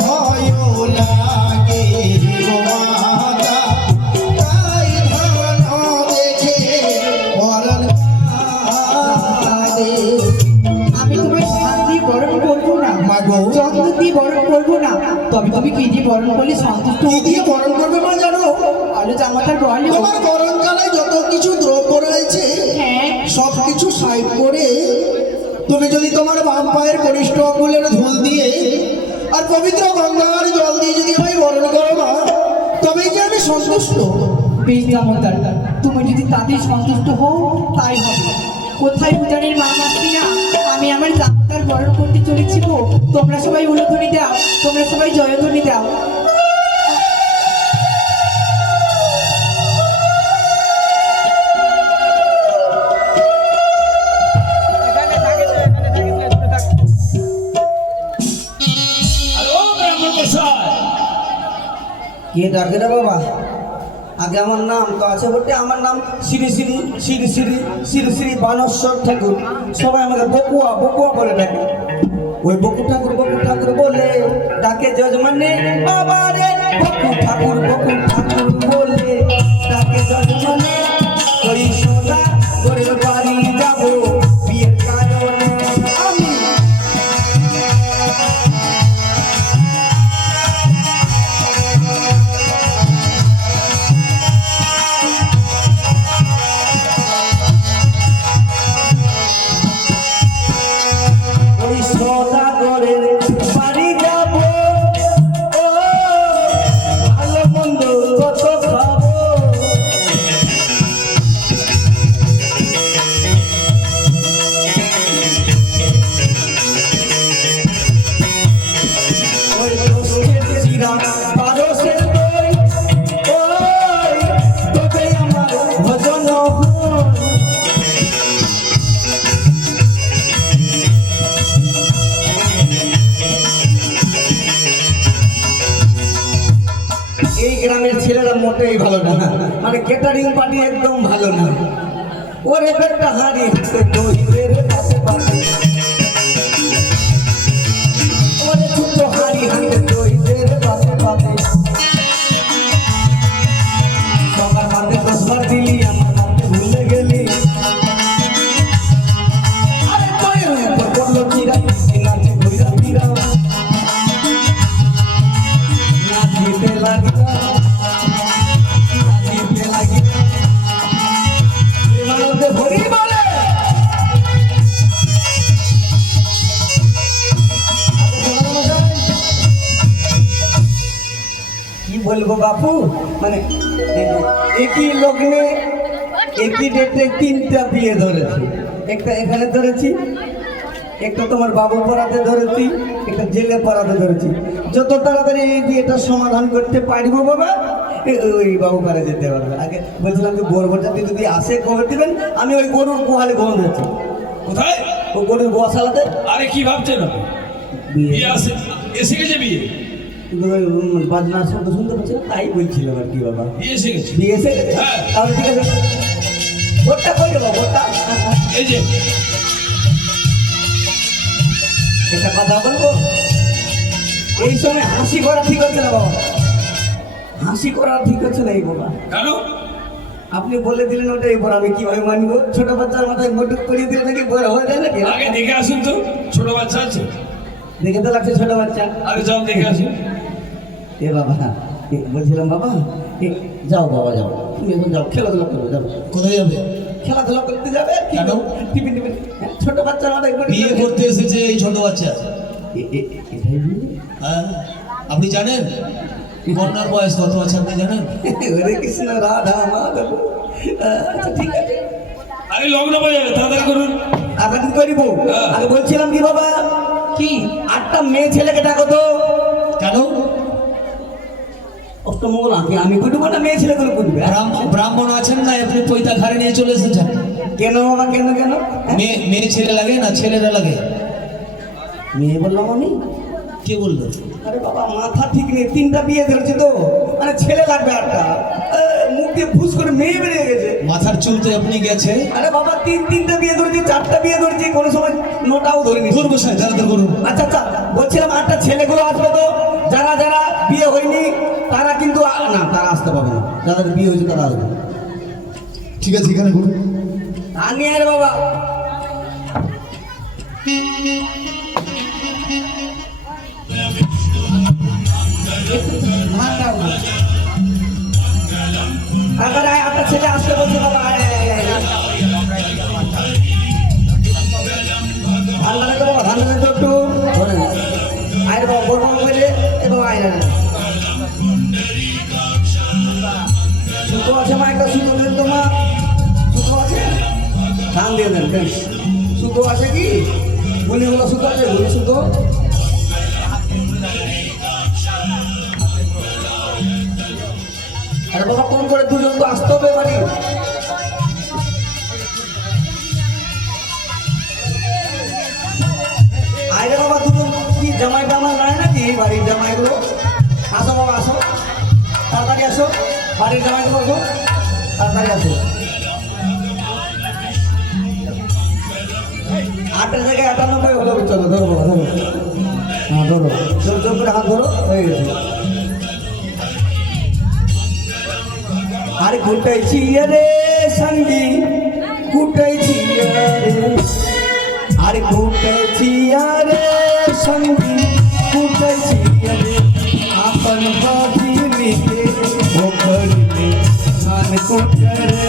ভয় তবে তুমি কি দিয়ে বরণ করলে সন্তুষ্ট কি দিয়ে বরণ করবে মা জানো? আলো জামাতার বরণ তোমার বরণকালে যত কিছু দ্রব্য রয়েছে হ্যাঁ সব কিছু সাইড করে তুমি যদি তোমার বাম পায়ের কনিষ্ঠ আঙ্গুলের ধুল দিয়ে আর পবিত্র গঙ্গার জল দিয়ে যদি আমায় বরণ করো মা, তবেই কি আমি সন্তুষ্ট। বেশ জামাতার, তুমি যদি তাদের সন্তুষ্ট হও তাই হবে। কোথায় পূজারের মা মাতৃরা, আমি আমার জামাতার বরণ করতে চলেছি গো। তোমরা সবাই উলধ্বনি দাও, তোমরা সবাই জয়ধ্বনি দাও। কে ডাকে রে বাবা? আগে আমার নাম তো আছে বলতে, আমার নাম শ্রী শ্রী শ্রী শ্রী শ্রী শ্রী বানেশ্বর ঠাকুর। সবাই আমাকে বকুয়া বকুয়া বলে ডাকে। ওই বকু ঠাকুর বলে ডাকে যজমানে, বাবা রে বকু ঠাকুর বলে ডাকে যজমানে। ওই সোজা করে বাড়ি যাবো বিয়ের কারণে আমি। এই গ্রামের ছেলেরা মোটেই ভালো না, মানে ক্যাটারিং পার্টি একদম ভালো না। ওর একটা হাঁড়ি দইদের পাশে পাশে, ওরে ছোট হাঁড়ি হাঁড়ি দইদের পাশে পাশে। সবার হাতে 10বার দিলি, আমার হাতে ভুলে গেলি। আরে কই তো বললো কিরা নাচে ঘুরা ফিরা নাচিতে লাগি বলবো বাপু, মানে একই লগ্নে একই ডেটে 3টা বিয়ে ধরেছি। একটা এখানে ধরেছি, একটা তোমার বাবু পাড়াতে ধরেছি, একটা জেলে পাড়াতে ধরেছি। যত তাড়াতাড়ি এই বিয়েটা সমাধান করতে পারবো বাবা, ওই বাবু পাড়া যেতে পারবে। আগে বলছিলাম যে বরবরজাতি যদি আসে খবর দিবেন, আমি ওই গরুর গোহালে গরম যাচ্ছি। কোথায়? ও গরুর গোয়াশালাতে। আরে কি ভাবছেন বিয়ে এসে গেছে? বিয়ে কিন্তু ওই বাজনার শব্দ শুনতে পাচ্ছি না, তাই বলছিলাম আর কি বাবা। বিয়ে এসে গেছে? বিয়ে এসে গেছে? হ্যাঁ। তাহলে ঠিক আছে, ভোটটা কই দেবো? ভোটটা এই যে একটা কথা বলবো, এই সময় হাসি করা ঠিক হচ্ছে না বাবা, হাসি করা ঠিক হচ্ছে না এই বাবা। কেন? আপনি বলে দিলেন ওটা, এবার আমি কিভাবে মানবো? ছোট বাচ্চার মাথায় মোটুক করিয়ে দিলে নাকি বড় হয়ে যায় নাকি? আগে দেখে আসুন তো, ছোট বাচ্চা আছে? দেখে তো লাগছে ছোট বাচ্চা। আগে যাও দেখে আসুন। এ বাবা, বলছিলাম বাবা, যাও বাবা যাও, তুমি এখন যাও, খেলাধুলা করবে, যাও। কোথায় যাবে? খেলাধুলা করতে যাবে আর কি? কেন? Tiffin tiffin. ছোট বাচ্চার মাথায় বিয়ে করতে এসেছে এই ছোট বাচ্চা। এটাই বিয়ে? হ্যাঁ, আপনি জানেন কন্যার বয়স কত আছে? আপনি জানেন? হরে কৃষ্ণ রাধা মাধব। আচ্ছা ঠিক আছে, আরে লগ্ন বাজাবে, তাড়াতাড়ি করুন। আগামী করিব। আগে বলছিলাম কি বাবা, কি 8টা মেয়ে ছেলেকে ডাকো তো। কেন? অষ্টমঙ্গল আঁকে আমি কুটবো না, মেয়ে ছেলেগুলো কুটবে। ব্রাহ্মণ আছেন না, আপনি পৈতা ঘাড়ে নিয়ে চলে এসেছেন। কেন বাবা, কেন কেন? মেয়ে ছেলে লাগে না ছেলেরা লাগে? মেয়ে বললাম আমি? কে বললো? আরে বাবা মাথা ঠিক নেই, 3টা বিয়ে ধরেছে তো, মানে ছেলে লাগবে 8টা। মুখ দিয়ে ফুস করে মেয়ে বেরিয়ে গেছে। মাথার চুল তো আপনি গেছে। আরে বাবা 3টা বিয়ে ধরেছি, 4টা বিয়ে ধরেছি, কোনো সময় 9টাও ধরিনি। ধরবো সাহেব, তাড়াতাড়ি করুন। আচ্ছা আচ্ছা, বলছিলাম 8টা ছেলেগুলো আসবে তো, যারা যারা বিয়ে হয়নি তারা কিন্তু না, তারা আসতে পারবে না। যাদের বিয়ে হয়েছে তারা আসবে। ঠিক আছে, এখানে করুন। আনি আরে বাবা। ধান দাও না। আবার একটা ছেলে আসতে বলছে বাবা আয়, আয়, আয়, আয়। ধান দানা তো বাবা ধান দানা তো একটু ধরে আয় বাবা বড় বাবা বলে এবং আয় না সুতো আছে মা একটা সুতো দেন তো মা সুতো আছে ধান দিয়ে দেন বেশ সুতো আছে কি গুলিগুলো সুতো আছে গুলি সুতো আরে বাবা কম করে দুজন তো আসতে হবে বাড়ি আরে বাবা দুজন কি জামাই টামাই নাই নাকি বাড়ির জামাইগুলো আসো বাবা আসো তাড়াতাড়ি আসো বাড়ির জামাইগুলো আসো তাড়াতাড়ি আসো 8-এর জায়গায় 98 হলো চলো ধরো বাবা ধরো হ্যাঁ ধরো জোর জোর করে হাত ধরো হয়ে গেছে আরে কুটাইছি রে সঙ্গী কুটাইছি রে আরে কুটাইছি রে সঙ্গী কুটাইছি রে আপন বাজি মিতে ওখরতে ধান কুটরে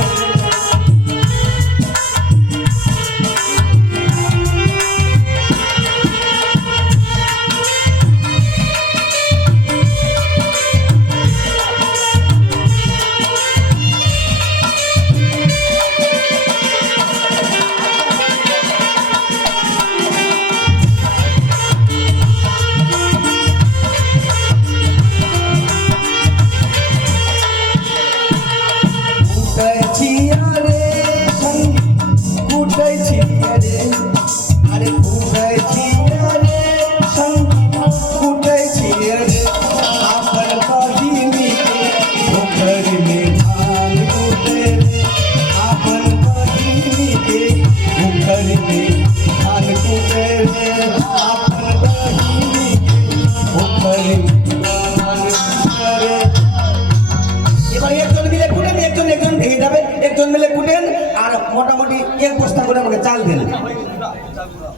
মোটামুটি 1 বস্তা করে আমাকে চাল দেন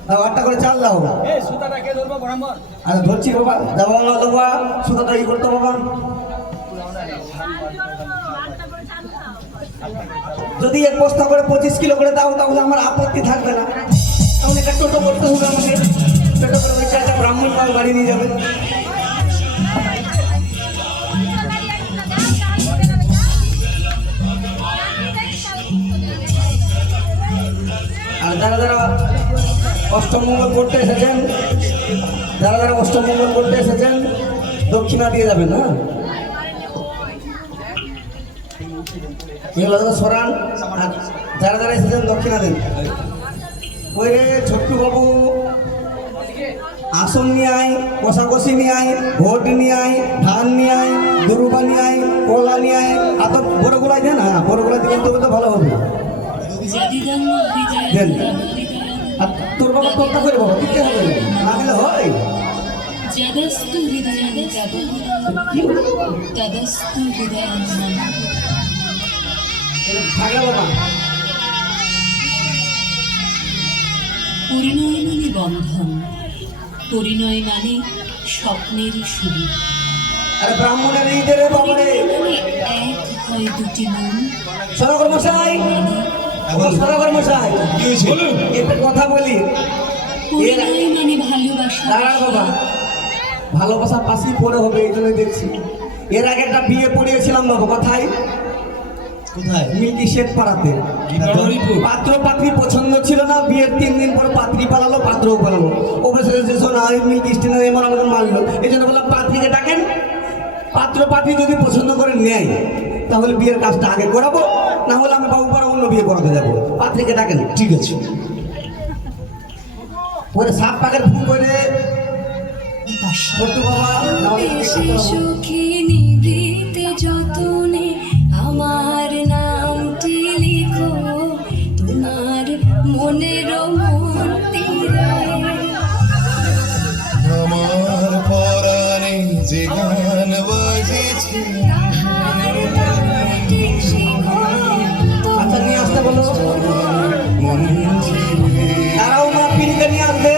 দাও 8টা করে চাল দাও আচ্ছা ধরছি বাবা যাবো না বাবা সুতাটা ই করতে বাবা যদি 1 বস্তা করে 25 কিলো করে দাও তাহলে আমার আপত্তি থাকবে না তাহলে একটা টোটো করতে হবে আমাকে টোটো করে ওই চালটা ব্রাহ্মণ বাবু বাড়ি নিয়ে যাবে আর যারা যারা অষ্টমঙ্গল করতে এসেছেন দক্ষিণা দিয়ে যাবেন হ্যাঁ এগুলো সরান আর যারা যারা এসেছেন দক্ষিণা দেন ওই রে ছোট্টু বাবু আসন নিয়ে আয় কষাকষি নিয়ে আয় ভোট নিয়ে আয় ধান নিয়ে আয় দুর্বা নিয়ে আয় কলা নিয়ে আয় আর তো বড় গোলাই দেন হ্যাঁ বড় গোলাই দিবেন তবে তো ভালো হবে দেন আর তোর বাবা তোরটা করে বাবা দিতে হবে না দিলে হয় যদস্তু হৃদয়ং তদস্তু হৃদয়ং থাকলে বাবা পরিণয় মানে বন্ধন পরিণয় মানে স্বপ্নের শুরু আরে ব্রাহ্মণের এই রে বাবা রে এক হয় দুটি মন সরকার মশাই সরকার মশাই একটা কথা বলি পরিণয় মানে ভালোবাসা দাঁড়া বাবা ভালোবাসা পাশি পরে হবে এই জন্য দেখছি এর আগে একটা বিয়ে পড়িয়েছিলাম বাবা কোথায় মিল্কি শেখ পাড়াতে পাত্র পাত্রী পছন্দ ছিল না বিয়ের 3 দিন পর পাত্রী পালালো পাত্রও পালালো অবশেষে যে শোনা মিল্কি স্টেনে এমন আমাকে মারলো এই জন্য বললাম পাত্রীকে ডাকেন পাত্র পাত্রী যদি পছন্দ করে নেয় তাহলে বিয়ের কাজটা আগে করাবো না হলে আমি বাবু পাড়া অন্য বিয়ে করাতে যাবো পাত্রীকে ডাকেন ঠিক আছে ওরে সাপ পাকের ফোন করে ছোট্টু বাবা সুখী নিভৃতে যতনে আমার নামটি লিখো তোমার মনের মন আমার পরাণে যে গান বাজেছে আচ্ছা নিয়ে আসতে বলো দাঁড়াও না পিনকে নিয়ে আসবে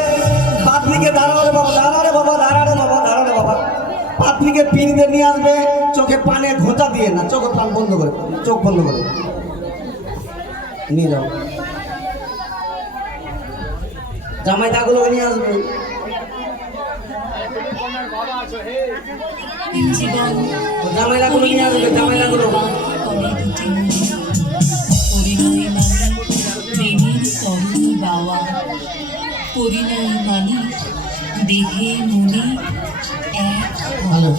পাত্রীকে দাঁড়াও রে বাবা পাত্রীকে পিন গিরিদের নিয়ে আসবে, চোখে পানে ঘোঁচা দিয়ে না, চোখে পান বন্ধ করে, চোখ বন্ধ করে নিয়ে যাও। জামাইদাগুলো নিয়ে আসবে। জীবন জামাইদাগুলো নিয়ে আসবে, জামাইদাগুলো। করে দুটি মনে, পরিণয় মানে প্রেমের তরুণ বাওয়া, পরিণয় মানে দেহে মনে এক ভালো।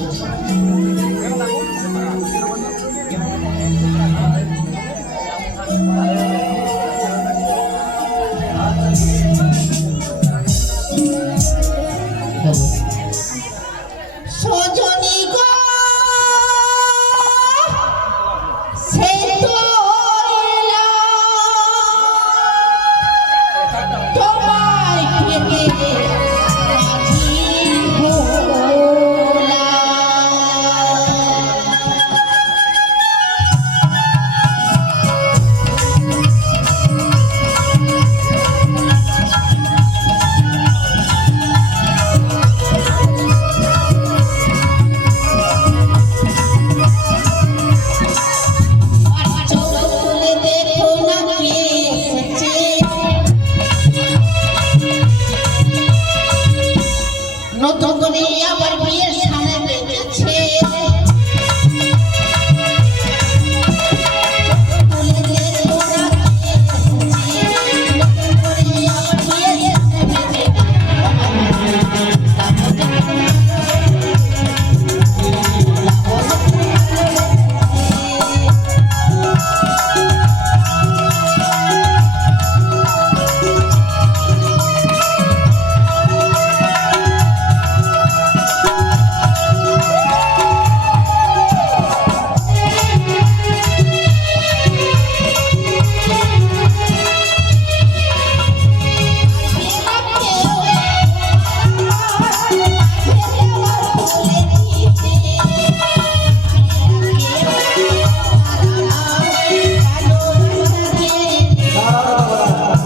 সজনী গো সে তো তোমায় পেতে রাজি হলাম। চোখ খুলে দেখো না কে এসেছে, নতুন করে আবার বিয়ের সামনে বেঁধেছে। খুলে দেখো না কে এসেছে, নতুন করে আবার বিয়ের সামনে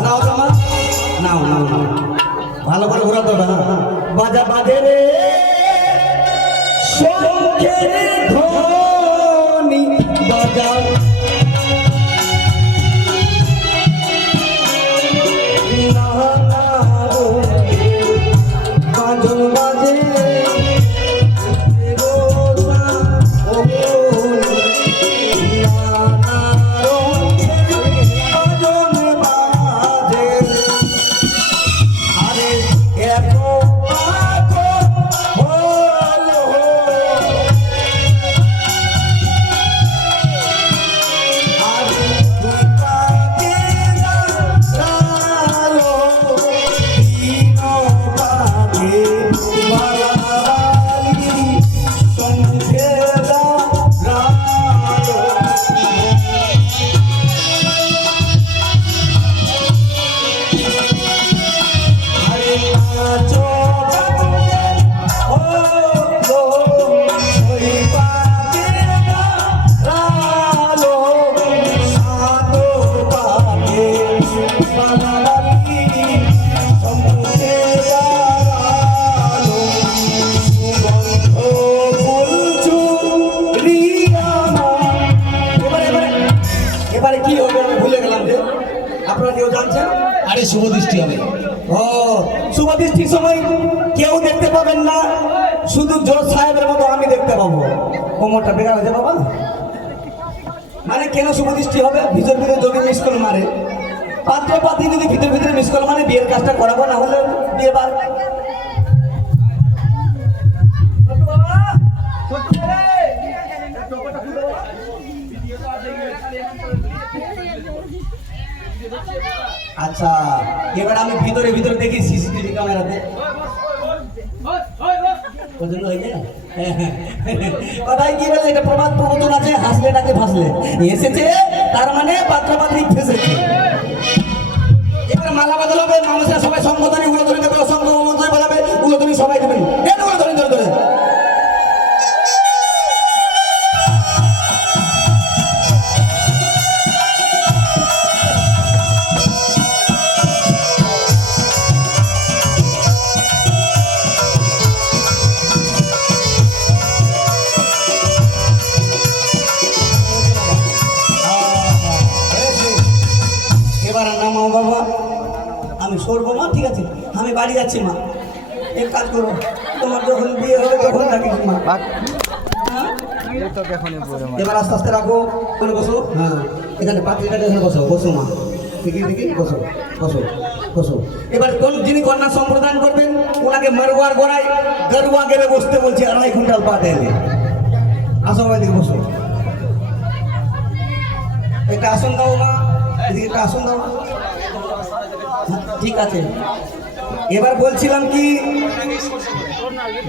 নাও জামা, নাও নাও নাও, ভালো করে ঘোরা তো না। বাজা বাজে রে শঙ্খের ধ্বনি, বাজাও বাজন বাজে এবারে কি হবে আমি ভুলে গেলাম যে, আপনারা কেউ জানছেন? আরে শুভ দৃষ্টি হবে। ও, শুভ দৃষ্টির সময় কেউ দেখতে পাবেন না, শুধু জোর সাহেবের মতো আমি দেখতে পাবো। কোমরটা বেকার হয়েছে বাবা। মানে কেন শুভ দৃষ্টি হবে? ভিতর ভিতরে যদি মিস কল মারে, পাত্র পাত্রী যদি ভিতর ভিতরে মিস কল মানে বিয়ের কাজটা করাবো, না হলে বিয়ে বার। আচ্ছা, এবার আমি ভিতরে ভিতরে দেখি সিসিটিভি ক্যামেরাতে। পছন্দ হয়েছে? কথায় কি বলে, এটা প্রবাদ প্রবচন আছে, হাসলে নাকি ভাসলে। এসেছে তার মানে পাত্র পাত্রী ফেসেছে। এবার মালা বদল হবে, মানুষেরা সবাই সংগঠনে উলোধনী দেবে, অসংখ্য মন্ত্রী বলাবে, উলোধনী সবাই দেবেন। উলোধনী ধরে ধরে ঠিক আছে আমি বাড়ি যাচ্ছি মা। এক কাজ করো, তোমার যখন বিয়ে হবে তখন থাকিস মা। হ্যাঁ? এবার আস্তে আস্তে রাখো, ওখানে বসো। হ্যাঁ এখানে পাত্রীটাকে এখানে বসো, বসো মা। দেখি দেখি বসো বসো বসো। এবার কোন যিনি কন্যা সম্প্রদান করবেন ওনাকে মারোয়ার গোড়ায় গরুয়া গেলে বসতে বলছি, 2.5 কুইন্টাল পাট এনে। আসো বাবা, এদিকে বসো। একটা আসন দাও মা, এদিকে একটা আসন দাও। হ্যাঁ, ঠিক আছে। এবার বলছিলাম কি,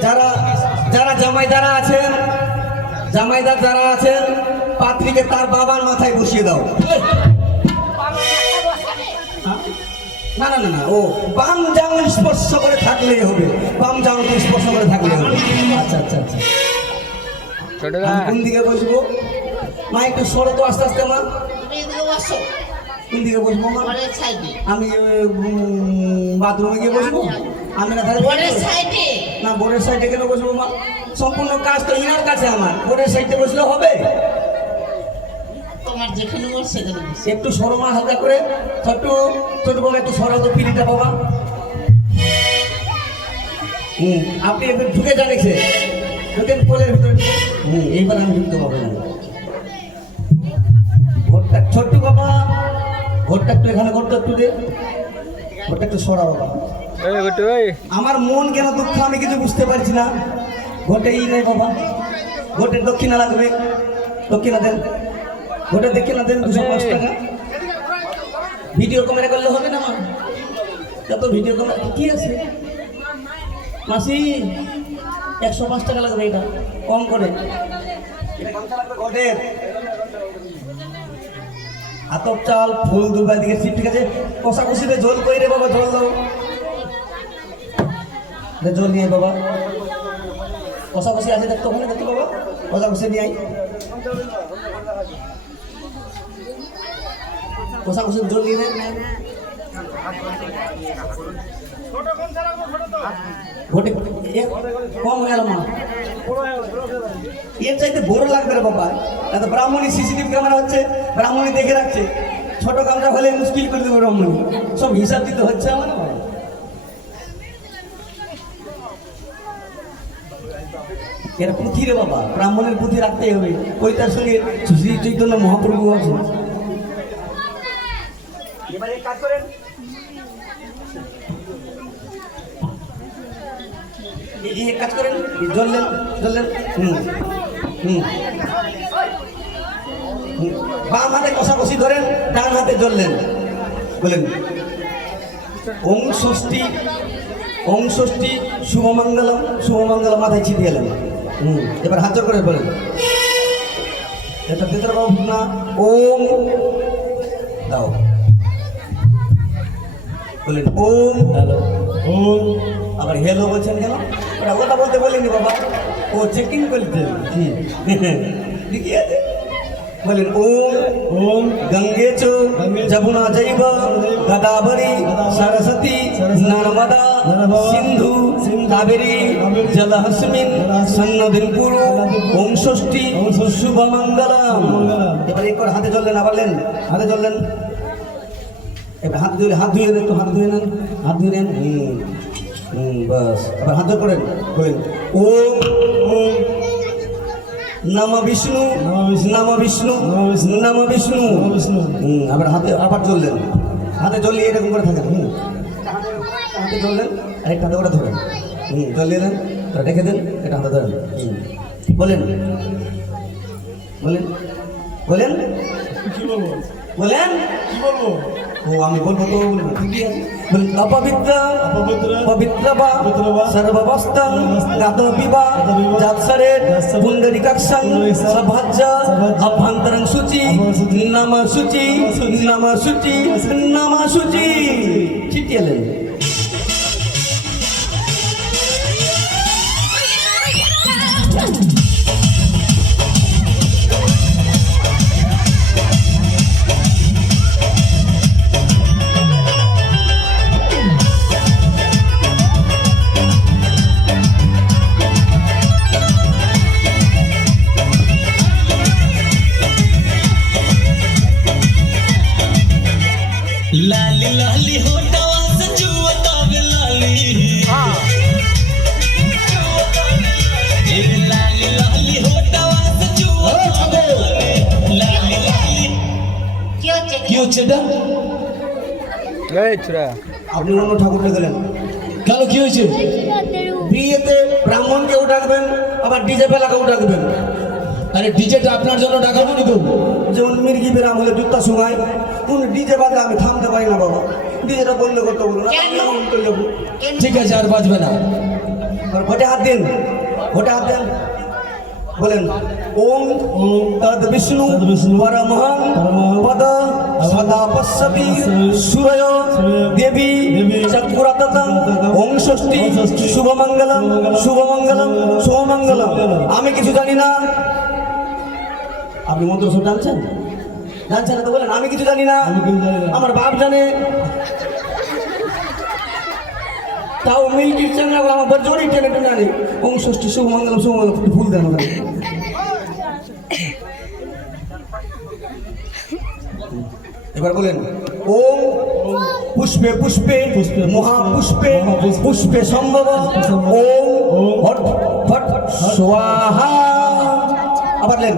যারা যারা জামাইদারা আছেন, জামাইদার যারা আছেন, পাত্রীকে তার বাবার মাথায় বসিয়ে দাও। হ্যাঁ? না না না না, ও বাম জাঙ্গল স্পর্শ করে থাকলেই হবে, বাম জাঙ্গল স্পর্শ করে থাকলেই হবে। আচ্ছা আচ্ছা আচ্ছা, আমি কোন দিকে বসবো মা? একটু সরো তো আস্তে আস্তে মা। কোন দিকে বসবো মা? আমি বাথরুমে গিয়ে বসবো? আমি না তাহলে না, বোর্ডের সাইডে কেন বসবো মা? সম্পূর্ণ কাজ তো ইনার কাছে, আমার বোর্ডের সাইডে বসলে হবে? তোমার যেখানে বল সেখানে বস। একটু সরো মা, হালকা করে। ছোট্ট ছোট বাবা একটু সরাও তো পিড়িটা বাবা। আপনি একটু ঢুকে যান, এসে ঢুকেন কোলের ভিতরে। এইবার আমি ঢুকতে পারবো না। ঘরটা ছোট্ট বাবা, ঘরটা একটু এখানে, ঘরটা একটু দে, ঘরটা একটু সরা বাবা। আমার মন কেন দুঃখ আমি কিছু বুঝতে পারছি না। ঘটে নেই বাবা, ঘটের দক্ষিণা লাগবে, দক্ষিণা দেন। ঘটে দক্ষিণা দেন 205 টাকা। ভিডিও ক্যামেরা করলে হবে না মা? কত ভিডিও ক্যামেরা কি আছে মাসি? 105 টাকা লাগবে, এটা কম করে। এটা গামছা লাগবে ঘটের। আতপ চাল, ফুল, দুর্গা দিকে শিব, ঠিক আছে। কষাকষিতে জল কই রে বাবা, জল দাও, জল নিয়ে বাবা। কষাকষি আছে দেখতো, ওখানে দেখতো বাবা, কষাকষি নিয়ে আই। কষাকষির জল নিয়ে নেন। ঘটে কম হয়ে গেল মা, এর চাইতে বড় লাগবে রে বাবা। এত ব্রাহ্মণী সিসিটিভি ক্যামেরা হচ্ছে, ব্রাহ্মণী দেখে রাখছে। ছোট গামছা হলে মুশকিল করে দেবে ব্রাহ্মণী, সব হিসাব দিতে হচ্ছে আমার। এরা পুঁথি রে বাবা, ব্রাহ্মণের পুঁথি রাখতেই হবে। ওই তার সঙ্গে শ্রী চৈতন্য মহাপ্রভু আছে। এবারে কাজ করেন, এই কাজ করেন, জ্বললেন জ্বললেন। বাম হাতে কষাকষি ধরেন, ডান হাতে জ্বললেন, বলেন ওং ষষ্ঠী, ওং ষষ্ঠী শুভমঙ্গলম, শুভমঙ্গলম মাথায় ছিটিয়ে এলেন। এবার হাত জোর করে বলেন, এটা ভিতরে বাবু না, ওম দাও, বলেন ওম হ্যালো, ওম। আবার হেলো বলছেন কেন? ওটা বলতে বলিনি বাবা, ও চেকিং করছেন। ঠিকই আছে, বলেন ওম ওম গঙ্গে চ যমুনা জৈব গদাবরী সরস্বতী নর্মদা সিন্ধু কাবেরী জলহস্মিন সন্নদিন কুরু ওম ষষ্ঠী শুভমঙ্গলম। এবার এক করে হাতে চললেন, আবার লেন, হাতে চললেন। এবার হাত ধুয়ে, হাত ধুয়ে নেন তো, হাত ধুয়ে নেন, হাত ধুয়ে নেন। বাস, আবার হাত করেন, বলেন ওম ওম নমঃ বিষ্ণু, নমঃ বিষ্ণু, নমঃ বিষ্ণু, বিষ্ণু। আবার হাতে আবার চললেন, হাতে চললে এরকম করে থাকেন। হাতে চললেন, আরেকটা হাতে ওটা ধরেন। চলিয়ে দেন, রেখে দেন, এটা হাতে ধরেন। বলেন বলেন বলেন বলেন কি বলবো? ও আমি বলবো তো ঠিকই আছে। বলেন অপবিত্র পবিত্র বা সর্ববস্ত্রং গাত বিবা জাতসরের পুণ্ডরিকাক্ষং সভাজ্য অভ্যন্তরং শুচি নাম শুচি, নাম শুচি, নাম শুচি। ঠিকই এলেন। लाली लाली होटवा से जुआ আপনি অন্য ঠাকুরকে গেলেন। কেন কি হয়েছে? বিয়েতে ব্রাহ্মণকেও ডাকবেন, আবার ডিজে ফেলাকেও ডাকবেন। আরে ডিজেটা আপনার জন্য ডাকাবো নি তো। যেমন মির্গি বেরাম হলে জুতা শোনায়, কোন ডিজে বাজে আমি থামতে পারি না বাবা। ডিজেটা বন্ধ করতে বলুন, ঠিক আছে, আর বাজবে না। ভোটে হাত দিন, ভোটে হাত দেন। বলেন ওম তদ বিষ্ণু পরমহং পদ সদা পশ্যতি সূরয় দেবী চক্রততং ওম ষষ্ঠী শুভমঙ্গলম শুভমঙ্গলম শুভমঙ্গলম। আমি কিছু জানি না। আপনি মন্ত্র সব জানছেন? জানছেন না তো বলেন আমি কিছু জানি না। আমার বাপ জানে, তাও মিল্কির চ্যাংড়াগুলো আমার বড় জোরই টেনে টেনে আনি। ওম ষষ্ঠী শুভমঙ্গলম শুভমঙ্গলম ফুল দেন ওখানে। এবার বলেন ওম পুষ্পে পুষ্পে মহাপুষ্পে পুষ্পে সম্ভব ওম ফট ফট স্বাহা। আবার লেন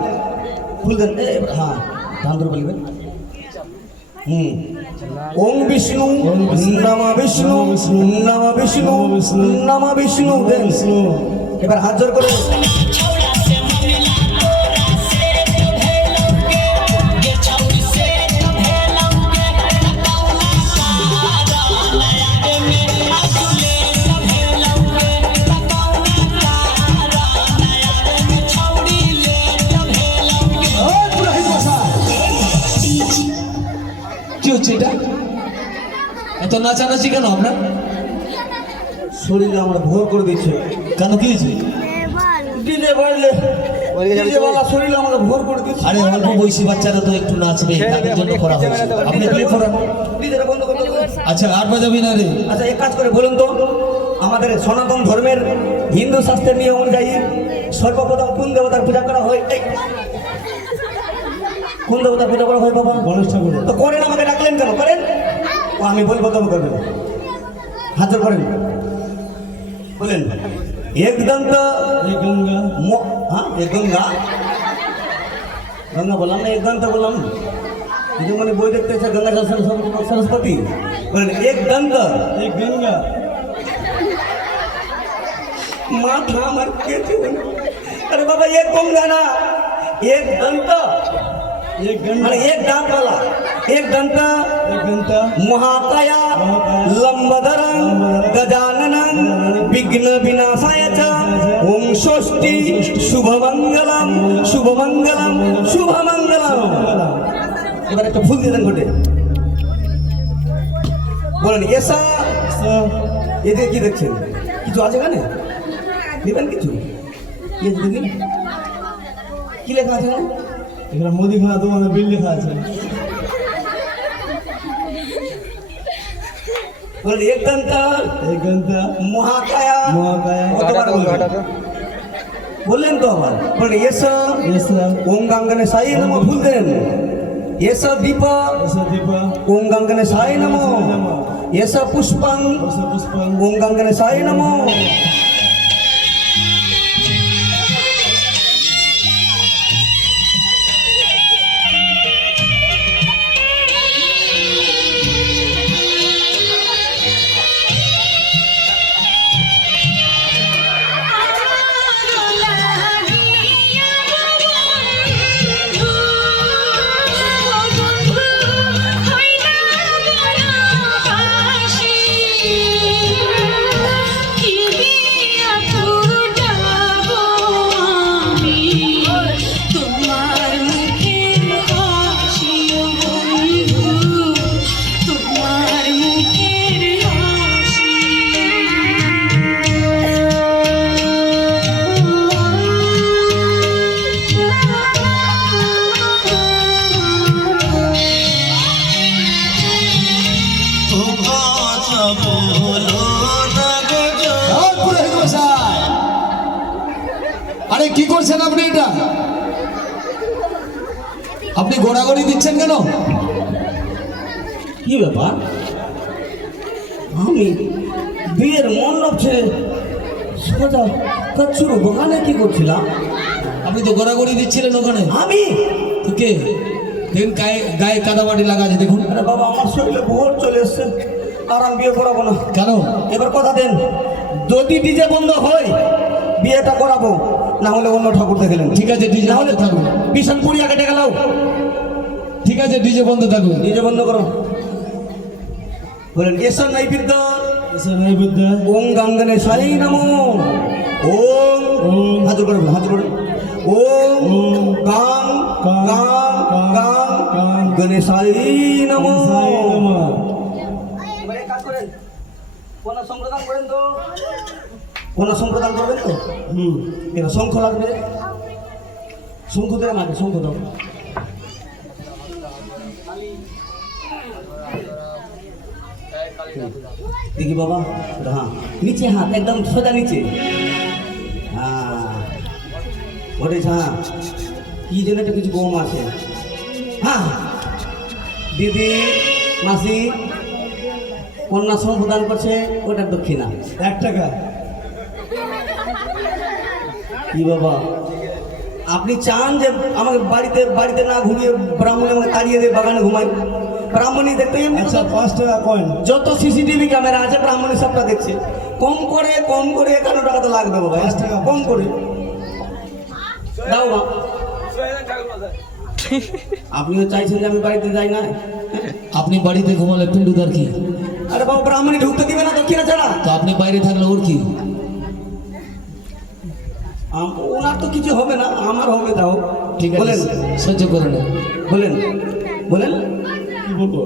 ফুল দেন। হ্যাঁ ধান ধরে বলবেন। ওম বিষ্ণু নম বিষ্ণু নম বিষ্ণু নম বিষ্ণু দেন। এবার হাত জোর করে কি হচ্ছে এটা? এত নাচানাচি কেন আপনার? শরীরে আমার ভোর করে দিচ্ছে। কেন কি হয়েছে? ডিজে বাজলে ডিজেওয়ালা শরীরে আমাকে ভোর করে দিচ্ছে। আরে অল্প বয়সী বাচ্চারা তো একটু নাচবে, তাদের জন্য করা হয়েছে। আপনি প্লে করেন। ডিজেটা বন্ধ করতে হবে। আচ্ছা, আর বাজাবি না রে? আচ্ছা এক কাজ করে বলুন তো, আমাদের সনাতন ধর্মের হিন্দু শাস্ত্রের নিয়ম অনুযায়ী সর্বপ্রথম কোন দেবতার পূজা করা হয়? এই, কোন দেবতার পূজা করা হয় বাবা? গণেশ ঠাকুর। তো করেন, আমাকে ডাকলেন কেন? করেন। ও আমি বলবো তবে করবেন। হাত জোর করেন। বলেন এক দন্ত গঙ্গা হ্যাঁ এক গঙ্গা। গঙ্গা বললাম না, এক দন্ত বললাম। কিন্তু মানে বই দেখতে ইচ্ছা গঙ্গা জল সরস্বতী। বলেন এক দন্ত গঙ্গা মাথা আমার কেটে গেল। আরে বাবা এক গঙ্গা না, এক দন্ত মানে এক দাঁত वाला, एक दंत महाकाया लंबोदरं गजाननं विघ्न विनाशाय च ओम षष्ठी शुभमंगलम शुभमंगलम शुभमंगलम। এবার একটা ফুল দিয়ে দেন ঘটে। বলেন এসা। এদের কি দেখছেন? কিছু আছে এখানে? দেবেন কিছু? কি লেখা আছে এখানে? এখানে মুদিখানা তোমাদের বিল লেখা আছে। বলেন এক দন্ত মহাকায়া মহাকায়া কতবার বলবেন? বললেন তো আবার। বলেন এসা ওম গঙ্গনে সাই নমঃ ফুল দেন। এসা দীপ ওম গঙ্গনে সাই নমঃ। এসা পুষ্পং ওম গঙ্গনে সাই নমঃ। আরে কি করছেন আপনি? এটা আপনি গোড়াগড়ি দিচ্ছেন কেন? কি ব্যাপার? আমি বিয়ের মণ্ডপ ছেড়ে সোজা কচ্ছুর দোকানে কি করছিলাম? আপনি তো গোড়াগড়ি দিচ্ছিলেন ওখানে। আমি তো কে? দেখুন গায়ে গায়ে কাদামাটি লাগা আছে দেখুন। আরে বাবা আমার শরীরে ভোর চলে এসছে, আর আমি বিয়ে করাবো না। কেন? এবার কথা দেন, যদি ডিজে বন্ধ হয় বিয়েটা করাবো, না হলে অন্য ঠাকুর দেখলেন। ঠিক আছে ডিজে না হলে বন্ধ থাকুন। বিশানপুরি আগে ডেকে লাও। ঠিক আছে ডিজে বন্ধ থাকুন। ডিজে বন্ধ করো। বলেন এসব নাই বিদ্যা, ওং গঙ্গনে সাই নমো, ওং হাত করে বলো, হাত করে ওং গাং গাং গাং গণেশাই নমো। এবারে কাজ করেন, কোন সম্প্রদান করেন তো, কোন সম্প্রদান করবেন তো। এবার শঙ্খ লাগবে, শঙ্খ দেওয়া লাগবে, শঙ্খ দাও। দেখি বাবা, হ্যাঁ নিচে হাত একদম সোজা নিচে, হ্যাঁ ওঠেছে। হ্যাঁ কি জন্য একটা কিছু কম আছে। হ্যাঁ দিদি মাসি কন্যা সম্প্রদান করছে, ওটা দক্ষিণা 1 টাকা। কি বাবা আপনি চান যে আমাকে বাড়িতে বাড়িতে না ঘুরিয়ে ব্রাহ্মণী আমাকে তাড়িয়ে দিয়ে বাগানে ঘুমাই? ব্রাহ্মণী দেখতে এমনি। আচ্ছা 5 টাকা কয়েন, যত সিসিটিভি ক্যামেরা আছে ব্রাহ্মণী সবটা দেখছে। কম করে 51 টাকা তো লাগবে বাবা, 5 টাকা কম করে দাও মা। আপনিও চাইছেন যে আমি বাড়িতে যাই না? আপনি বাড়িতে ঘুমালে পিন্ডুদার কি? আরে বাবা ব্রাহ্মণী ঢুকতে দিবে না দক্ষিণা ছাড়া। তো আপনি বাইরে থাকলে ওর কি? ওনার তো কিছু হবে না, আমার হবে। তাও ঠিক আছে বলেন, সহ্য করে নেন। বলেন বলেন কি বলবো?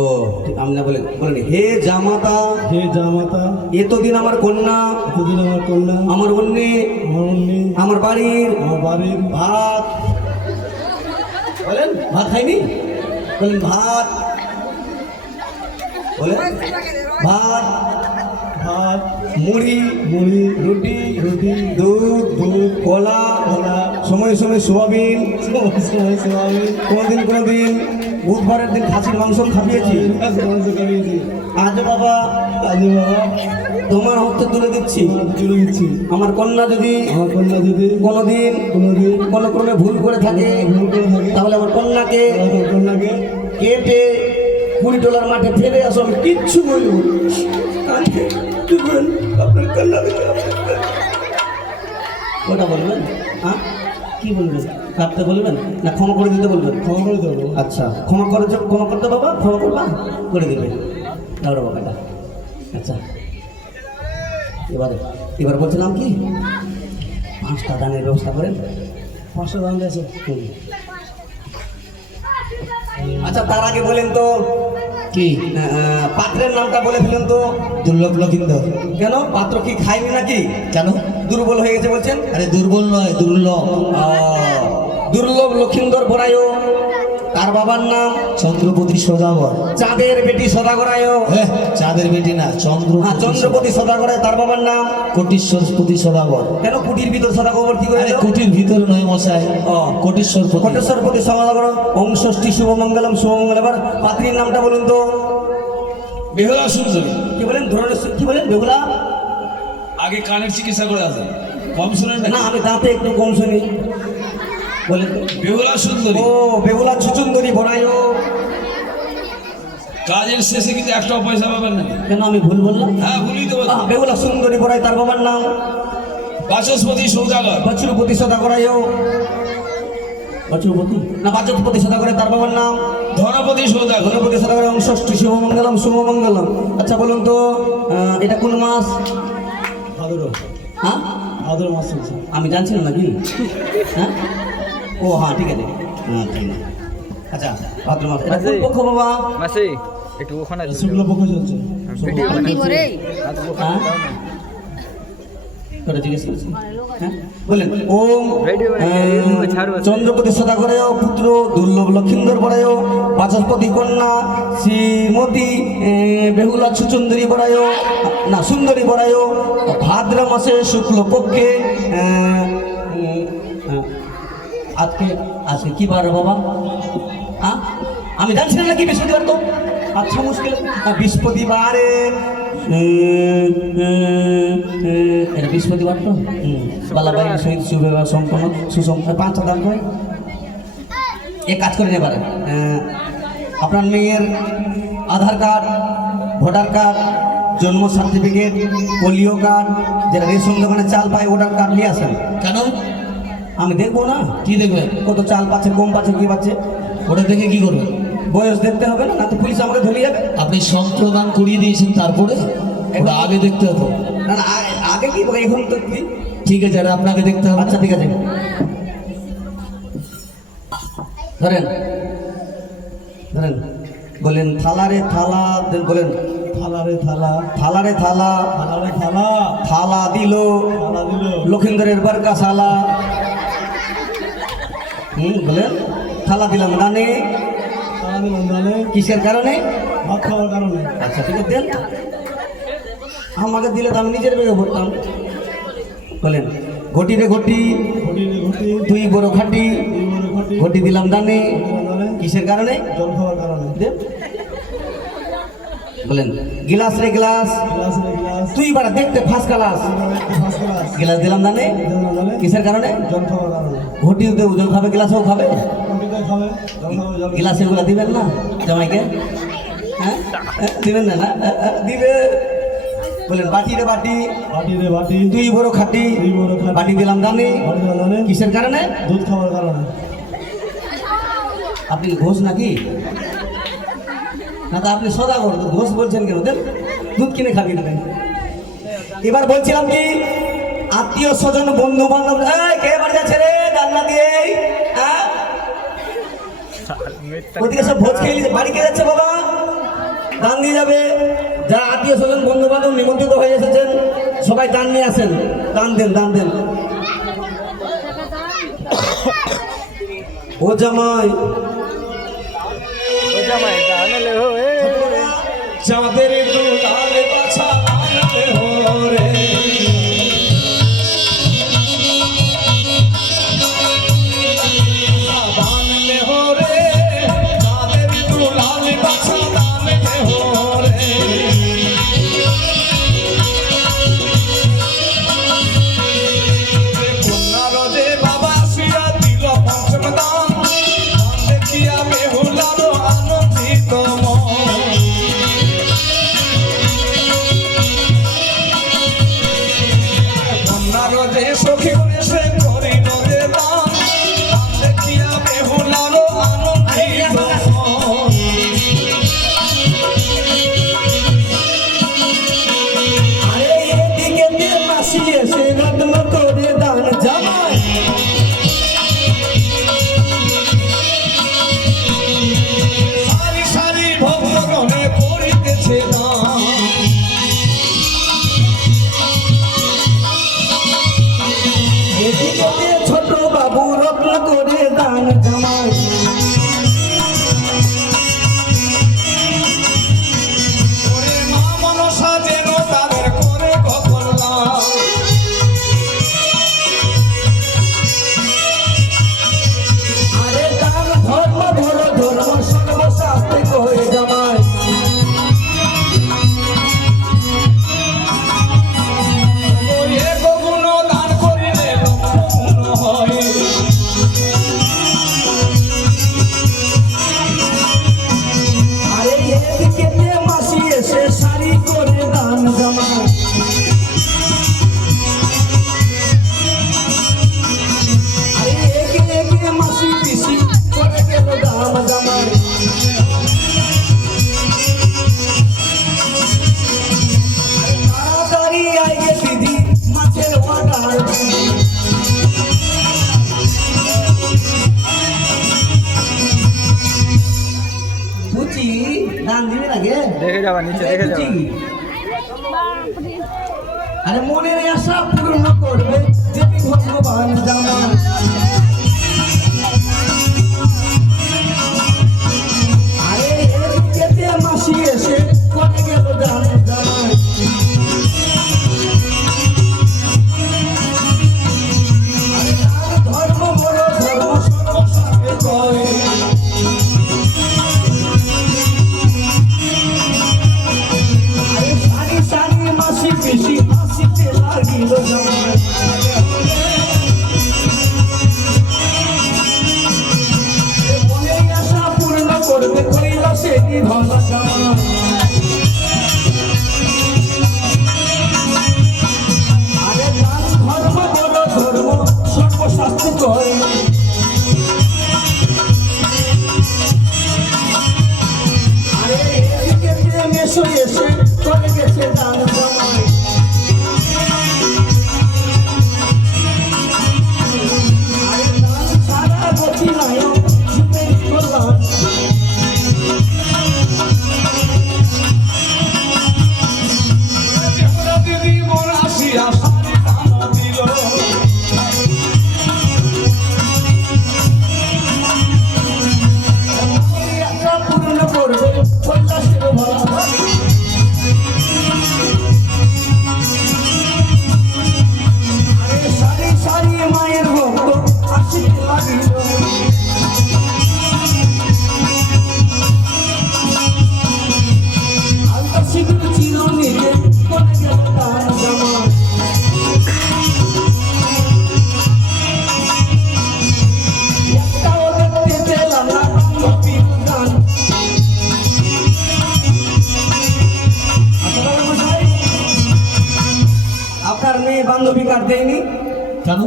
ও আমি না বলেন, বলেন হে জামাতা, হে জামাতা, এতদিন আমার কন্যা, এতদিন আমার কন্যা, আমার অন্যে, আমার বাড়ির ভাত, বলেন ভাত খাইনি, বলেন ভাত, বলেন ভাত, ভাত, মুড়ি, মুড়ি, রুটি, রুটি, দুধ, দুধ, কলা, কলা, সময় সময় সোয়াবিন, সোয়াবিন, কোনদিন বুধবারের দিন খাসির মাংস খাইয়েছি। মাংস খাইয়েছি। আজ বাবা, আজ বাবা তোমার হস্তে তুলে দিচ্ছি, তুলে দিচ্ছি। আমার কন্যা যদি কোনোদিন কোনো ক্রমে ভুল করে থাকে, তাহলে আমার কন্যাকে কেটে 20 ডলার মাঠে ফেলে আসো, আমি কিচ্ছু বলবো না। কি বলেন আপনার কন্যা? ওটা বলবেন? হ্যাঁ কি বলবেন? কাটতে বলবেন না ক্ষমা করে দিতে বলবেন? ক্ষমা করে দেবো। আচ্ছা ক্ষমা করতে বাবা, ক্ষমা করবা করে দেবে দাঁড়ো বাবাটা। আচ্ছা এবার বলছিলাম কি 5টা দানের ব্যবস্থা করেন। 5টা দান আছে। আচ্ছা তার আগে বলেন তো কি? পাত্রের নামটা বলে ফেলেন তো। দুর্লভ লক্ষিন্দর। কেন পাত্র কি খায়নি নাকি? কেন? দুর্বল হয়ে গেছে বলছেন? আরে দুর্বল নয়, দুর্লভ। দুর্লভ লক্ষিন্দর বরায়, তার বাবার নাম চন্দ্রপতি সদাগর। চাঁদের বেটি সদাগরায়। চাঁদের বেটি না, চন্দ্রপতি সদাগরায়, তার বাবার নাম কোটিশ্বরপতি সদাগর। কেন কুটির ভিতর সদাগর কি করে? আরে কুটির ভিতর নয় মশাই, কোটিশ্বরপতি। কোটেশ্বরপতি সদাগর ওং ষষ্ঠী শুভমঙ্গলম শুভমঙ্গল। এবার পাত্রীর নামটা বলুন তো। বেহুলা সুন্দরী। কি বলেন? ধরনের কি বলেন? বেহুলা? আগে কানের চিকিৎসা করে আছে, কম শুনেন না আমি দাঁতে একটু কম শুনি। বলেন তো। বেহুলা সুন্দরী। ও বেহুলা ছুচুন্দরী বড়ায়। কাজের শেষে কিন্তু 1টাও পয়সা পাবেন না। কেন আমি ভুল বললাম? হ্যাঁ ভুলই তো বলছি। বেহুলা সুন্দরী বড়াই, তার বাবার নাম বাচস্পতি সৌদাগর। বজ্রপতি সদাগরায়। বজ্রপতি না বাচস্পতি সদাগরে, তার বাবার নাম ধনপতি সৌদাগর। গণপতি সদাগর ওং ষষ্ঠী শুভমঙ্গলম শুভমঙ্গলম। আচ্ছা বলুন তো এটা কোন মাস? ভাদর, হ্যাঁ ভাদর মাস চলছে। আমি জানছি না নাকি? হ্যাঁ ও হ্যাঁ ঠিক আছে, হ্যাঁ ঠিক আছে। আচ্ছা ভাদ্র মাস, এটা কোন পক্ষ বাবা? মাসি একটু ওখানে শুক্লপক্ষ চলছে। হ্যাঁ ওটা জিজ্ঞেস করেছি। হ্যাঁ বলেন ওম চন্দ্রপতি সদাগরায় পুত্র দুর্লভ লক্ষিন্দর বরায় বাচস্পতি কন্যা শ্রীমতী বেহুলা সুচুন্দরী বরায়, না সুন্দরী বরায়, ভাদ্র মাসে শুক্লপক্ষে আজকে আজকে কি বার বাবা? হ্যাঁ আমি জানছি না নাকি বৃহস্পতিবার তো? আচ্ছা মুশকিল, বৃহস্পতিবারে এটা বৃহস্পতিবার তো বালাবাড়ির সহিত শুভেবার সম্পন্ন সুসম্পন্ন 5টা দান করে এক কাজ করে নিতে পারেন, আপনার মেয়ের আধার কার্ড, ভোটার কার্ড, জন্ম সার্টিফিকেট, পোলিও কার্ড, যেটা রেশন দোকানে চাল পায় ওটার কার্ড নিয়ে আসেন। কেন? আমি দেখবো না কি দেখবেন? কত চাল পাচ্ছে, কম পাচ্ছে, কি পাচ্ছে। ওটা দেখে কি করবেন? বয়স দেখতে হবে না, না তো পুলিশ আমাকে ধরে যাবে। আপনি সম্প্রদান করিয়ে দিয়েছেন, তারপরে ওটা আগে দেখতে হতো। না না, আগে কি বলে, এখন তো কি। ঠিক আছে, আর আপনাকে দেখতে হবে। আচ্ছা ঠিক আছে, ধরেন ধরেন, বলেন থালা রে থালা, বলেন থালা রে থালা, থালা রে থালা, থালা রে থালা, থালা দিল থালা দিল, লক্ষিন্দরের বারকা শালা। বলেন থালা দিলাম দানে, থালা দিল দানে, কিসের কারণে? ভাত খাওয়ার কারণে। আচ্ছা ঠিক আছে, দেন আমাকে দিলে তো আমি নিজের বেগে ভরতাম। বলেন ঘটি রে ঘটি, ঘটি রে ঘটি, তুই বড় খাটি, এই বড় ঘটি, ঘটি দিলাম দানে, দিলাম দানে, কিসের কারণে? জল খাওয়ার কারণে। দেন বলেন গিলাস রে গ্লাস, গ্লাস রে গ্লাস, তুই বাড়া দেখতে ফার্স্ট ক্লাস, ফার্স্ট ক্লাস, গিলাস দিলাম দানে, দিলাম দানে, কিসের কারণে? জল খাওয়ার কারণে। ঘটিও দেবো, জল খাবে, গ্লাসও খাবে। ঘটিতে খাবে, জল খাবে, জল খাবে। গ্লাসে গুলা দিবেন না জামাইকে? হ্যাঁ দিবেন না? না দিবে। বলেন বাটি রে বাটি, বাটি রে বাটি, তুই বড় খাটি, তুই বড় খাটি, বাটি দিলাম দানে, বাটি দিলাম দানে, কিসের কারণে? দুধ খাওয়ার কারণে। আপনি ঘোষ নাকি? না তো আপনি সদাগর, তো ঘোষ বলছেন কেন? দেন দুধ কিনে খাবি দেবেন। এবার বলছিলাম কি, আত্মীয় স্বজন বন্ধু বান্ধব, কে বাড়ি যাচ্ছে রে রান্না দিয়ে? হ্যাঁ ওদিকে সব ভোজ খেয়ে নিচ্ছে, বাড়ি কে যাচ্ছে বাবা? দান দিয়ে যাবে। যারা আত্মীয় স্বজন বন্ধু বান্ধব নিমন্ত্রিত হয়ে এসেছেন সবাই দান নিয়ে আসেন, দান দেন, দান দেন। ও জামাই, চাঁদের দুলাল বাছা আনতে হরে, দানলে হরে, চাঁদের দুলাল বাছা দানলে হরে। কন্যার যে বাবা আসিয়া দিল পঞ্চম দান, দান দেখিয়া বেহুলার আনন্দিত মন। কন্যার যে সখী সে করিল যে দান, দান দেখিয়া বেহুলার আনন্দিত মন। আরে এদিকে দিয়ে মাসি এসে রত্ন করে দান জামাই। সারি সারি ভক্তগণে করিতেছে দান, এদিকে দিয়ে ছোট বাবু রত্ন করে দান জামাই। ওরে মা মনসা যেন তাদের করে কল্যাণ। আরে দান ধর্ম ধর, ধর্ম সর্বশাস্ত্রে কয়ে জামাই। ওই এক গুণ দান করিলে লক্ষ গুণ হয়। আরে এদিকে দিয়ে মাসি এসে শাড়ি করে দান জামাই। আরে একে একে মাসি পিসি করে গেল দাম জামাই। তাড়াতাড়ি আইগে দিদি মাছের অর্ডার। বুঝি দান দিবি না গে? দেখে যাবা, নিচে দেখে যাবা। বুঝি? আরে মনের আশা পূর্ণ করবে যদি ভগবান জামান। আরে এদিকে মাসি এসে করে গেল দান জামাই। আরে দান ধর্ম বড়, ধর্ম সর্বশাস্ত্রে কয়। আরে সারি সারি মাসি পিসি হাসিতে লাগিল জামাই। সেটি ভালো জামাই আরে দান ধর্ম বড় ধর্ম সর্বশাস্ত্র করে আরে এদিকে প্রেম এসে এসে চলে গেছে দান জামাই আরে দান ছাড়া গতি নাই জীবের কল্যাণ দিদি মোর আসিয়া সান্ত্বনা দিল একটা পূর্ণ করবে কৈলাসের ভালো আরে সারি সারি মায়ের ভক্ত আসিতে লাগিল আলতা সিঁদুর ছিল নিজে কোনে গেল তার জামা একটাও দেখতে পেলাম না বান্ধবীর গান আপনার মেয়ে বান্ধবী কার্ড দেয়নি কেন?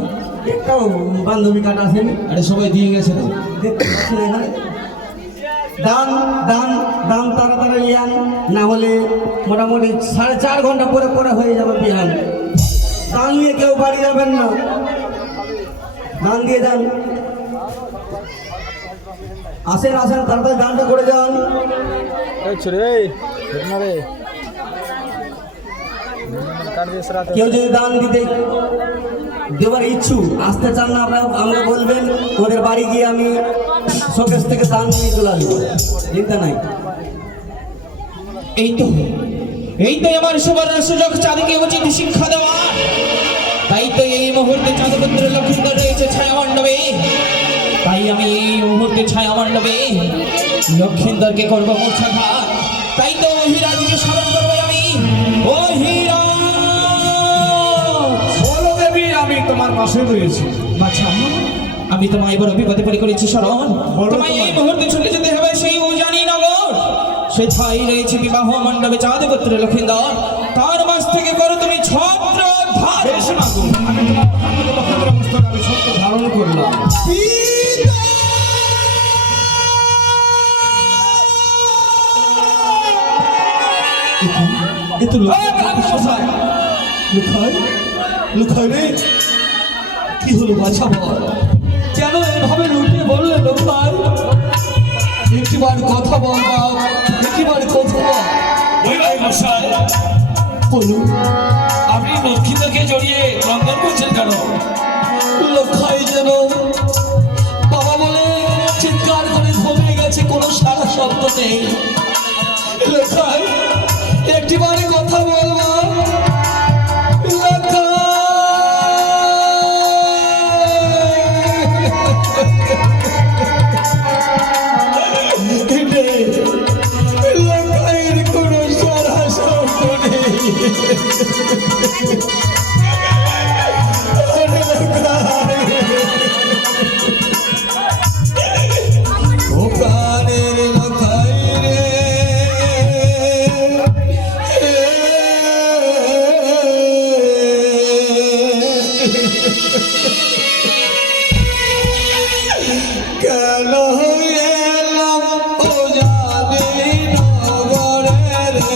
একটাও বান্ধবী কার্ড আসেনি আরে সবাই দিয়ে গেছে তো। দেখতে পাচ্ছি না এখানে দান দান দান তাড়াতাড়ি লিয়ান না হলে মোটামুটি 4.5 ঘন্টা পরে পরে হয়ে যাবে বিহান দান নিয়ে কেউ বাড়ি যাবেন না দান দিয়ে দেন আসেন আসেন তাড়াতাড়ি দানটা করে যান এই ছোড়ে ঘটনা রে কাট দিয়ে সরাতে কেউ যদি দান দিতে দেওয়ার ইচ্ছু আসতে চান না আপনারা আমরা বলবেন ওদের বাড়ি গিয়ে আমি শোকেস থেকে দান নিয়ে চলে আসবো চিন্তা নাই এই তো আমার সুবর্ণ সুযোগ চাঁদকে উচিত শিক্ষা দেওয়া তাই তো এই মুহূর্তে চাঁদপুত্র লক্ষ্মীন্দর রয়েছে ছায়া মণ্ডপে তাই আমি এই মুহূর্তে ছায়া মণ্ডপে লক্ষ্মীন্দরকে করবো মূর্ছাঘাত তাই তো অহিরাজকে স্মরণ করবো আমি অহিরা বলো দেবী আমি তোমার পাশে রয়েছি বাছা আমি তোমায় বড় বিপদে পড়ে করেছি শরণ বলো তোমায় এই তোমায়। মুহূর্তে চলে যেতে হবে সেই উজানি নগর সেথায় রয়েছে বিবাহ মণ্ডপে চাঁদপুত্র লক্ষ্মীন্দর তার মাস থেকে করো তুমি ছত্র ধার বেশ মাগো আমি তোমার লক্ষ্মীদের পুস্তক আমি সত্য ধারণ করলাম এ তো এই ব্রাহ্মণ মশাই, লুকাই লুকাই রে কি হলো বাছা বল কেন এভাবে লুটিয়ে বললে লোকাই একটিবার কথা বল বাপ একটিবার কথা বল ওই ভাই মশাই বলুন আপনি লক্ষ্মীদেরকে জড়িয়ে ক্রন্দন করছেন কেন লোকাই যেন বাবা বলে চিৎকার করে থমে গেছে কোনো সারা শব্দ নেই লোকাই একটিবারে কথা বলবো লোকাইয়ের কোনো সারা শব্দ নেই আরে লোকাই ও প্রাণের লোকাই রে কেন এলাম ও জানি নগরে রে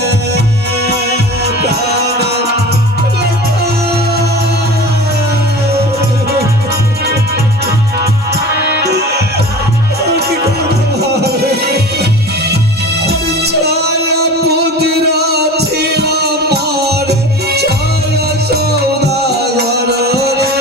ছায়া পুতিরা ছিল আমার ছায়া সৌদাগর রে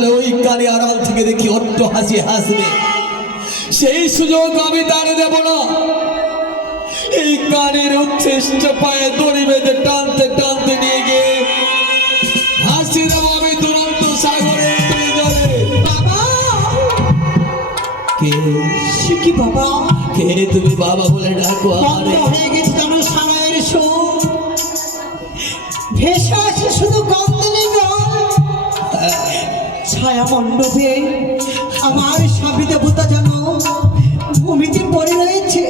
তাহলে ওই কানে আড়াল থেকে দেখি অট্ট হাসি হাসবে। সেই সুযোগ আমি তারে দেব না। এই কানের উচ্ছিষ্ট পায়ে দড়ি বেঁধে টানতে টানতে নিয়ে গিয়ে হাসি দেব আমি দুরন্ত সাগরে জলে। বাবা, কে সে কি বাবা? কে তুমি বাবা বলে ডাকো বন্ধ আমারে? হয়ে গেছে কেন সারায়ের সুর? ভেসে আসে শুধু গন্ধের রং। ছায়া মণ্ডপে আমার স্বামী দেবতা যেন ভূমিতে পড়ে রয়েছে।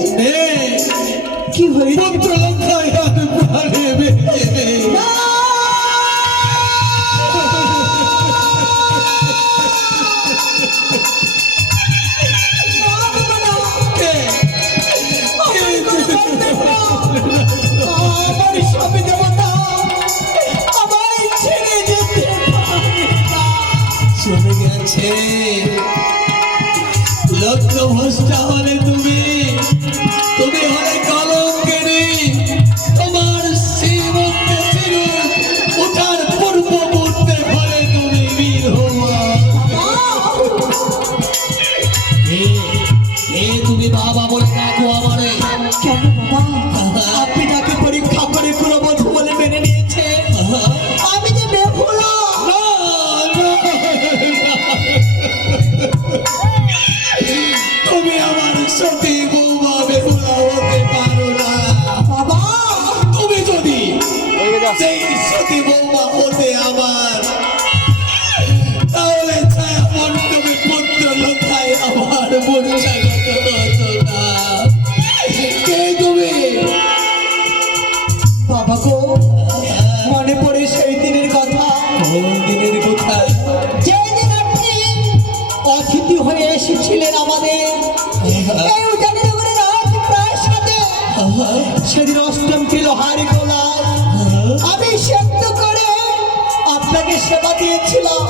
কি হয়েছে? পুত্র লঙ্কায় আর প্রাণে বেঁচে। না! না, বাবা, না! কে? আমার স্বামী দেবতা আমায় ছেড়ে যেতে পারে না। চলে গেছে। লক্ষ ভ্রষ্টা হলে তুমি হলে কলঙ্কিনী। তোমার শ্রীমন্তে ছিল ওঠার পূর্ব মুহূর্তে ফলে তুমি বীর হওয়া। তুমি বাবা বলে ডাকো আমারে? কেন বাবা? আপনি তাকে পরীক্ষা করে কুলবধূ বলে মেনে নিয়েছে। আমি যে বেহুলা। তুমি আমার সতী বৌমা বেহুলা হতে পারো না। বাবা, তুমি যদি সেই সতী বৌমা হতে আমার, তাহলে ছায়া মণ্ডপে পুত্র লোকায় আমার মূর্ছাগত হতো না। কে তুমি? বাবা গো, মনে পড়ে সেই দিনের কথা। কোন দিনের কথা? যেই দিন আপনি অতিথি হয়ে এসেছিলেন আমাদের এই উজানিনগরের রাজপ্রাসাদে। সেদিন অষ্টমটি লোহার গোলায় আমি সেদ্ধ করে আপনাকে সেবা দিয়েছিলাম।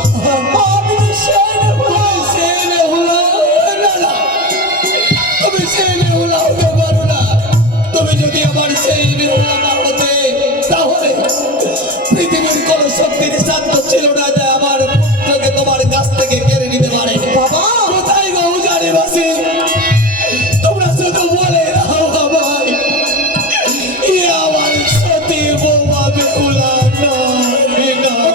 আমি সেই বেহুলা। সেই বেহুলা? না, না, তুমি সেই বেহুলা হতে পারো না। তুমি যদি আমার সেই বেহুলা না হতে, তাহলে পৃথিবীর কোন শক্তির শান্ত ছিল না যে আমার পুত্রকে তোমার কাছ থেকে কেড়ে নিতে পারে। বাবা, কোথায় গো উজানিবাসী? তোমরা শুধু বলে দাও আমায়, এ আমার সতী বৌমা বেহুলা নয়, নয়।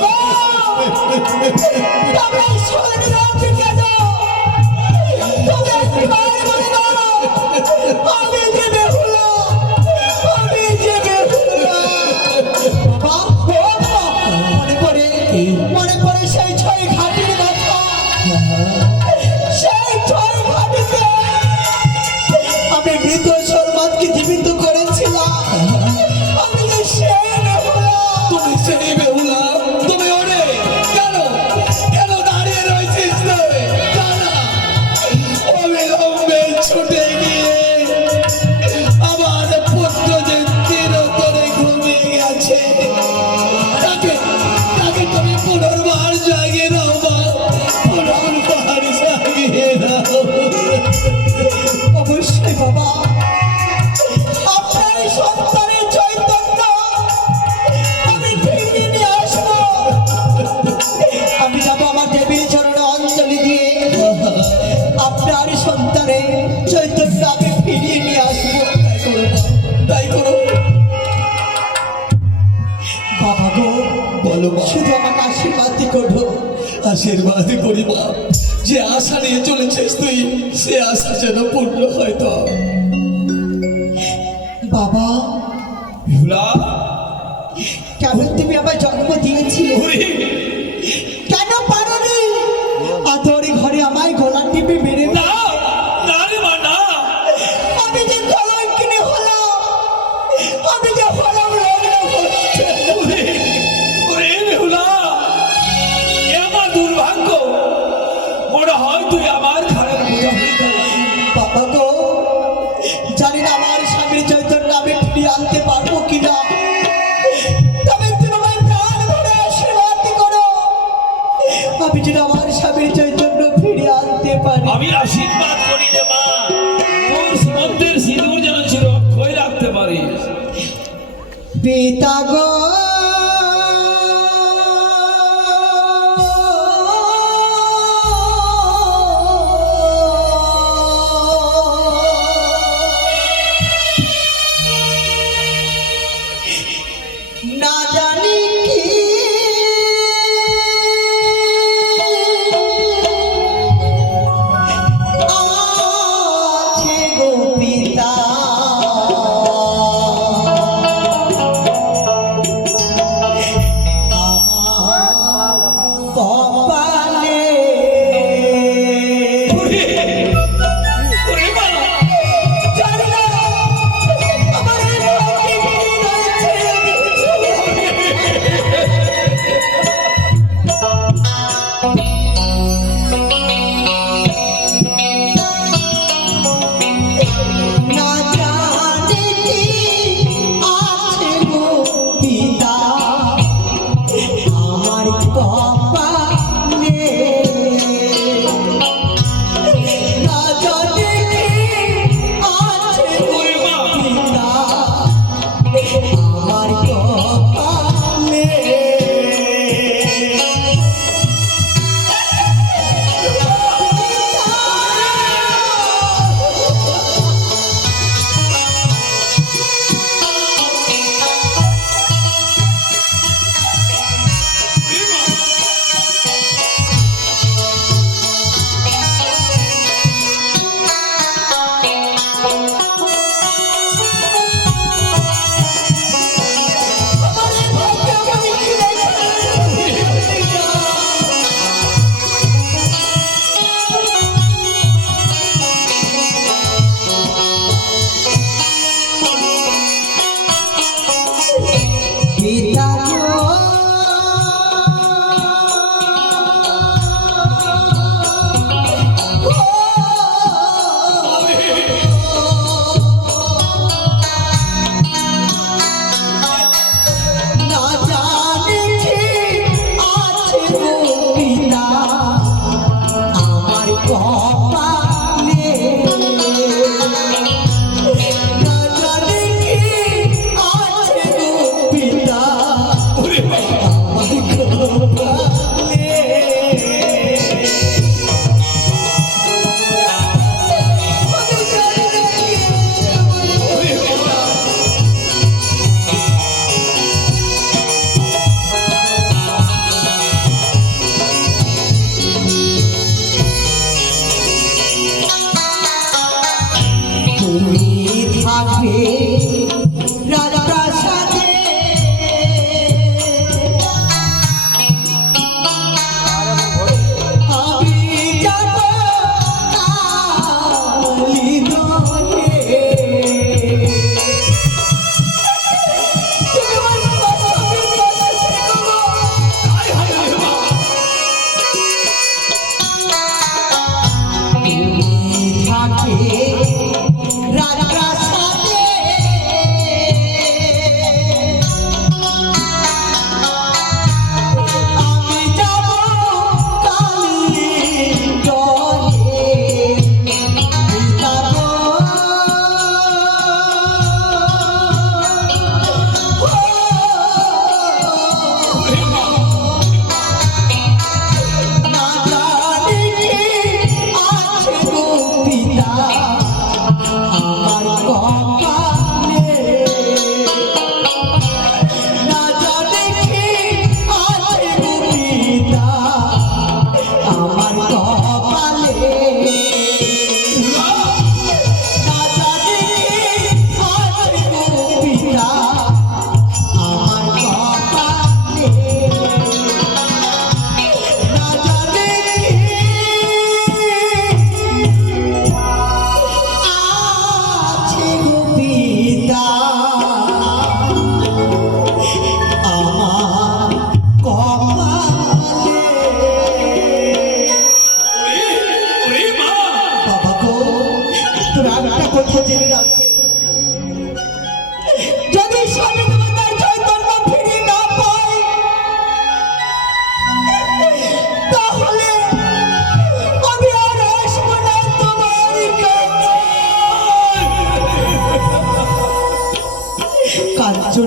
তোমরা শোনেনি রাখতে কেন? তোমরা একবার বলে দাও, আমি যে বেহুলা, আমি যে বেহুলা। বাবা, মনে পড়ে সেই ছয় ঘাটের কথা। সেই ছয় ঘাটিতে আমি মৃত শর্মাতকে জীবিত করেছিলাম। আমি যে সেই বেহুলা। তুমি সেই বেহুলা? তুমি ওরে কেন কেন দাঁড়িয়ে রয়েছিস তুই? দাঁড়া, অবিলম্বে ছুটে গিয়ে আমার পুত্র যে চিরতরে ঘুমিয়ে গেছে, তাকে তুমি পুনর্বার জাগিয়ে দাও মা, পুনর্বার জাগিয়ে দাও। অবশ্যই বাবা, আপনার সন্তানের চৈতন্য আমি ফিরিয়ে নিয়ে আসবো। আমি যাবো আমার দেবীর চরণে অঞ্জলি দিয়ে আপনার সন্তানের চৈতন্য আমি ফিরিয়ে নিয়ে আসবো। তাই করো। বাবা গো, বলো মা। শুধু আমাকে আশীর্বাদ করো। আশীর্বাদ করি মা, যে আশা নিয়ে চলেছিস তুই, সে আশা যেন পূর্ণ হয়। তো বাবা, বেহুলা, কেন তুমি আমার জন্ম দিয়েছিলে? কেন পারোনি আদর ঘরে আমায় গলা টিপে মেরে? না, না রে মা, না। আমি যে কলঙ্কিনী হলাম, আমি যে হলাম রগ্নভ্রষ্ট। ওরে বেহুলা, এ আমার দুর্ভাগ্য। মনে হয় তুই আমার খারাপ বোঝা হয়ে গেল। বাবা গো, জানি না আমার স্বামীর চৈতন্য আমি ফিরিয়ে আনতে পারবো কিনা। তবে তুমি আমায় প্রাণ ভরে আশীর্বাদ করো, আমি যেন আমার স্বামীর চৈতন্য ফিরিয়ে আনতে পারি। আমি আশীর্বাদ করি রে মা, তোর সুমন্তের সিঁদুর যেন চিরক্ষয় রাখতে পারিস। পিতা গো,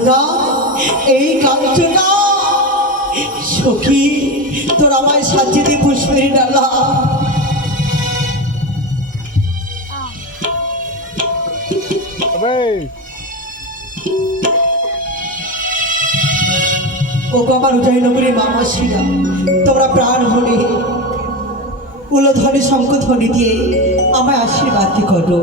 যশোদা, এই কাঞ্চনা, সখী তোর আমায় সাজিয়ে দে পুষ্পের ডালা। ও আমার উদয় নগরী মামাসিরা, তোমরা প্রাণ হলে উলধ্বনি শঙ্খধ্বনি দিয়ে আমায় আশীর্বাদ করো।